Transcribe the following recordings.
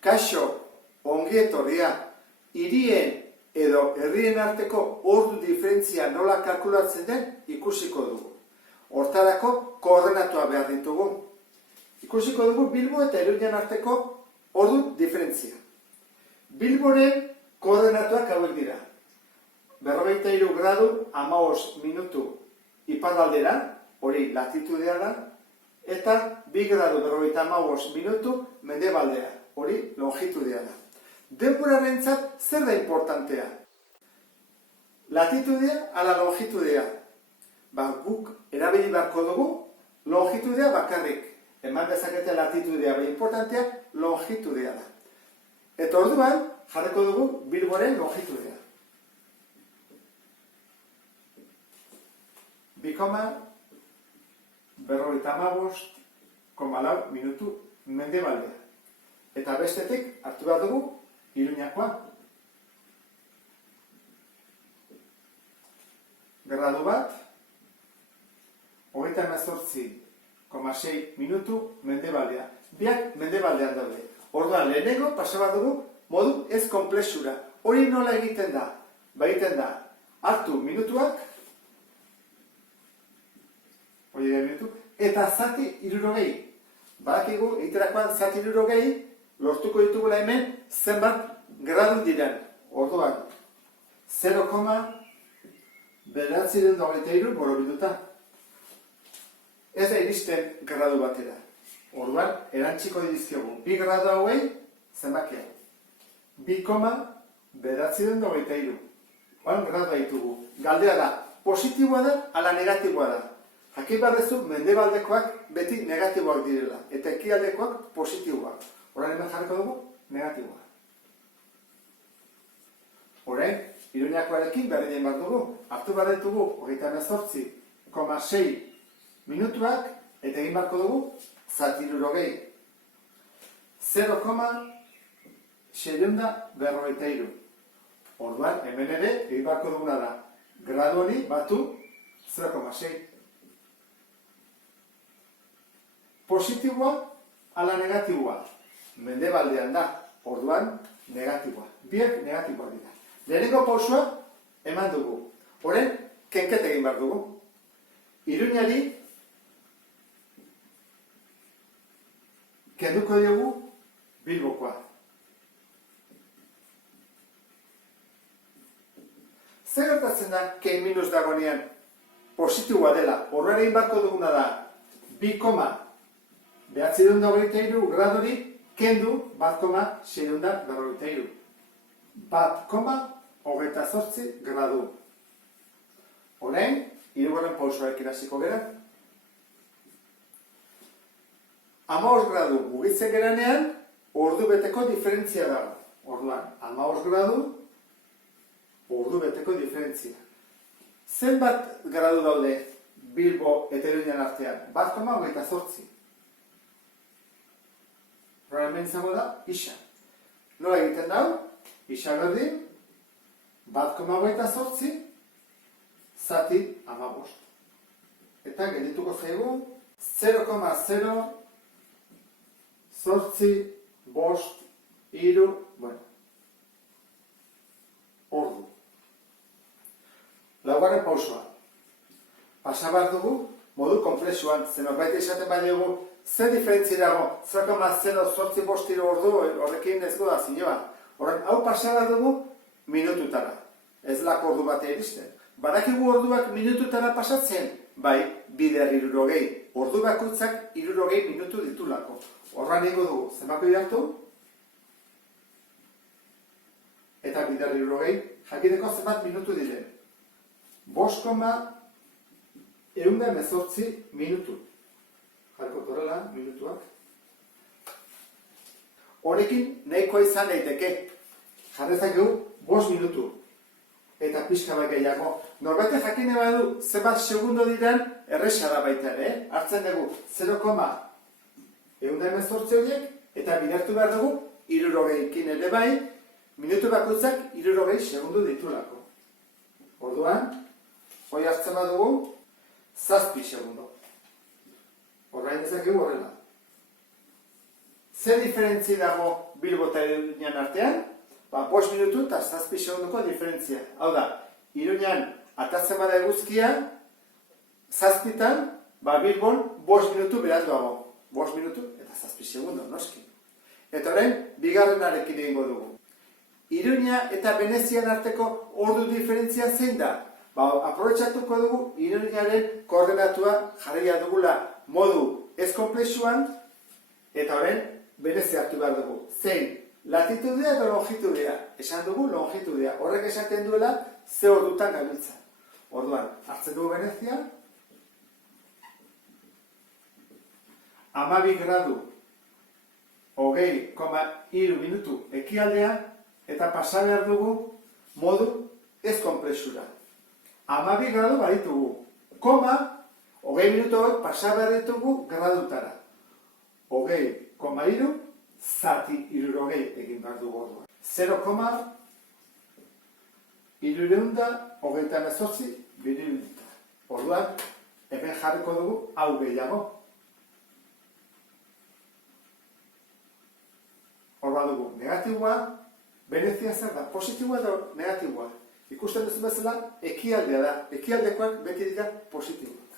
Kaixo, ongi etorria, hirien edo herrien arteko ordu diferentzia nola kalkulatzen den ikusiko dugu. Hortarako koordenatua behar ditugu. Ikusiko dugu Bilbo eta Iruñan arteko ordu diferentzia. Bilboren koordenatuak hauek dira. 43 gradu 15 minutu iparraldera, hori latitudea da, eta 2 gradu 55 minutu mendebaldera, hori longitudea da. Denborarentzat zer da importantea? Latitudea ala longitudea. Guk erabili beharko dugu longitudea bakarrik. Eman dezakete latitudea, importantea longitudea da. Eta orduan jarriko dugu Bilboren longitudea. 2,55 minutu mendebaldea. Eta bestetik hartu behar dugu Iruñakoa. Gradu bat, 38,6 minutu mendebaldea. Biak mendebaldean daude. Orduan lehenengo pasabat dugu modu ez konplexura. Hori nola egiten da? Egiten da, hartu minutuak, eta zati 60. Badakigu, egiterakoan zati 60, lortuko ditugula hemen zenbat gradu diren. Orduan, 0,923 borobilduta. Ez da iristen gradu batera. Orduan, erantziko dizkiogu. 2 gradu hauei, zenbakia. 2,923. Oan gradu ditugu. Galdera da, positiboa da, ala negatiboa da. Jakin barrezu, mendebaldekoak beti negatiboak direla, eta ekialdekoak positiboak. Orain hemen jarriko dugu, negatiboa. Orain, Iruñakoarekin berdin behar dugu. Hartu behar ditugu, 38,6 minutuak, eta egin beharko dugu, zati 60. 0,623. Orduan, hemen ere, egin beharko duguna da. Gradu honi batu 0,6. Positiboa ala negatiboa. Mendebaldean da. Orduan, negatiboa. Biak negatiboa dira. Lehenengo pausua eman dugu. Orain, kenket egin behar dugu. Iruñari kenduko diogu Bilbokoa. Zer gertatzen da ken minus dagoenean positiboa dela? Horrela egin beharko duguna da 2,923 graduri kendu 1,623. 1,28 gradu. Orain, hirugarren pausoak irasiko gera. 15 gradu mugitzen geranean, ordu beteko diferentzia dago. Orduan, 15 gradu, ordu beteko diferentzia. Zenbat gradu daude Bilbo eta Iruñan artean? 1,28. Hemen izango da, isa. Nola egiten dau? Isa berdin, 1,28 zati 15. Eta geldituko zaigu 0,0853 ordu. Laugarren pausoa. Pasa behar dugu modu konplexuan, zenbait esaten badiogu, zer diferentzia dago 0,0853 ordu horrekin ez goda zinoa. Horren, hau pasa behar dugu minututara. Ez lako ordu batea iristen. Badakigu orduak minututara pasatzen? Bai, bider 60. Ordu bakoitzak 60 minutu ditulako. Horran ingo dugu, zenbako idartu? Eta bider 60, jakiteko zenbat minutu diren. 5,118 minutu. Jarko torrela, minutuak. Horekin nahikoa izan daiteke. Jarrezakegu 5 minutu. Eta pixka bat gehiago. Norbaitek jakine badu zenbat segundo diren erresa da baita ere. Hartzen dugu 0,118 horiek eta bidertu behar dugu 60ekin ere bai, minutu bakoitzak 60 segundo ditulako. Orduan, hoi hartzen badugu 7 segundo. Horrain ezakegu horrela. Zer diferentzi dago Bilbo eta Iruñan artean? 5 minutu eta 7 segunduko diferentzia. Hau da, Iruñan atatzen bada eguzkia, 7tan, Bilbon 5 minutu beranduago. 5 minutu eta 7 segundu, noski. Eta orain, bigarrenarekin egingo dugu. Iruña eta Venezian arteko ordu diferentzia zein da? Aprobetxatuko dugu Iruñaren koordenatua jarria dugula modu ez konplexuan, eta orain, Venezia hartu behar dugu. Zein, latitudea edo longitudea? Esan dugu longitudea. Horrek esaten duela ze ordutan gabiltza. Orduan, hartzen dugu Venezia, 12 gradu, 20,3 minutu ekialdea, eta pasa behar dugu modu ez konplexura. 12 gradu baditugu, 20 minutuak pasa behar ditugu gradutara. 20,3, zati 60 egin behar dugu orduan. 0,318 milimetra. Orduan, hemen jarriko dugu hau gehiago. Horba dugu negatiboa, Venezia zer da, positiboa edo negatiboa. Ikusten duzu bezala, ekialdea da. Ekialdekoak beti dira positiboak.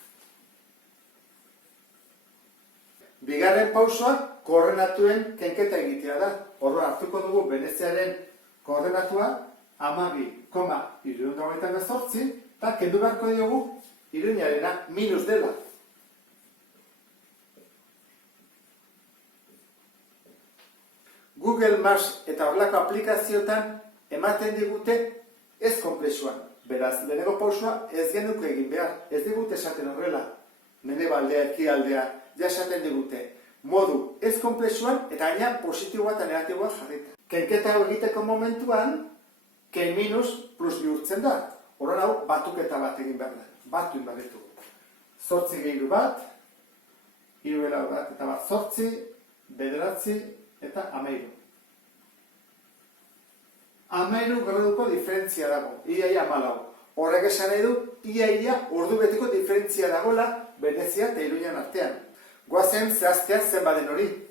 Bigarren pausoa, koordenatuen kenketa egitea da. Orduan hartuko dugu Veneziaren koordenatua 12,318 eta kendu beharko diogu Iruñarena minus dela. Google Maps eta horrelako aplikazioetan ematen digute ez konplexuan. Beraz, lehenengo pausoa ez genuko egin behar. Ez digute esaten horrela. Menebaldea, ekialdea, ja esaten digute. Modu ez konplexuan eta gaina positiboa eta negatiboa jarrita. Kenketa egiteko momentuan, ken minus plus bihurtzen da. Horren hau, batuketa bat egin behar da. Batu egin behar ditugu. 8 gehiru bat, 3 bat eta bat 8, 9 eta 13. 13 graduko diferentzia dago, iaia 14. Horrek esan nahi du, iaia ordu beteko diferentzia dagoela Venezia eta Iruñan artean. Goazen zehaztea zen baden hori.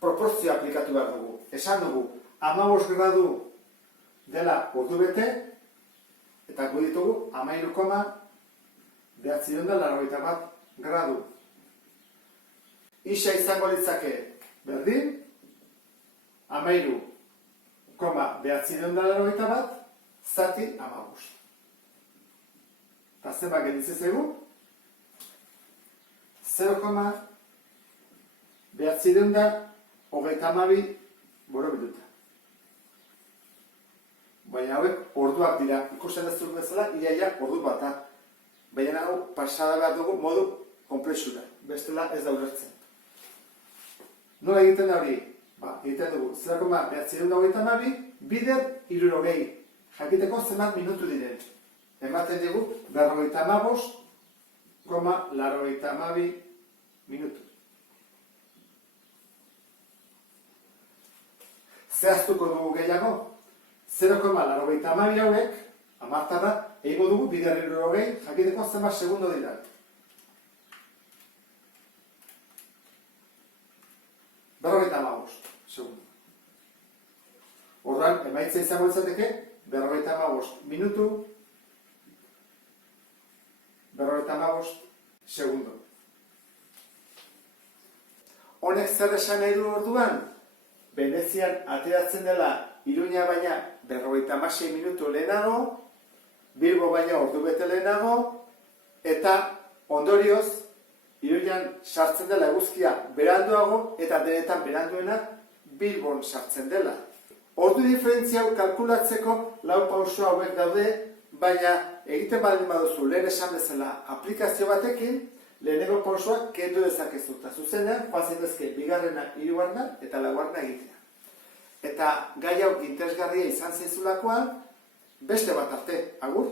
Proportzioa aplikatu behar dugu. Esan dugu, 15 gradu dela ordu bete, eta gu ditugu 13,991 gradu. Isa izango litzake berdin, 13,991 zati 15. Eta zenbat gelditzen zaigu? 0,992 borobiluta. Baina hauek orduak dira, ikusten ez dut bezala, iaia ordu bata. Baina hau pasada behar dugu modu konplexura, bestela ez da ulertzen. Nola egiten da hori? Egiten dugu 0,992 bider 60. Jakiteko zenbat minutu diren. Ematen dugu 55,82 minutu. Zehaztuko dugu gehiago, 0,82 hauek, amartarra, egingo dugu bider 60, jakiteko zenbat segundo dira. Berrogeita segundo. Horran, emaitza izango izateke, 55 minutu, 55 segundo. Honek zer esan nahi du orduan? Venezian ateratzen dela Iruña baina 56 minutu lehenago, Bilbo baina ordu bete lehenago, eta ondorioz, Iruñan sartzen dela eguzkia beranduago, eta denetan beranduena Bilbon sartzen dela. Ordu diferentzia hau kalkulatzeko 4 pauso hauek daude, baina egiten baldin baduzu lehen esan bezala aplikazio batekin, lehenengo pausoak kendu dezakezu. Eta zuzenean, joan zaitezke bigarrena, hirugarrena eta laugarrena egitea. Eta gai hau interesgarria izan zaizulakoan, beste bat arte, agur!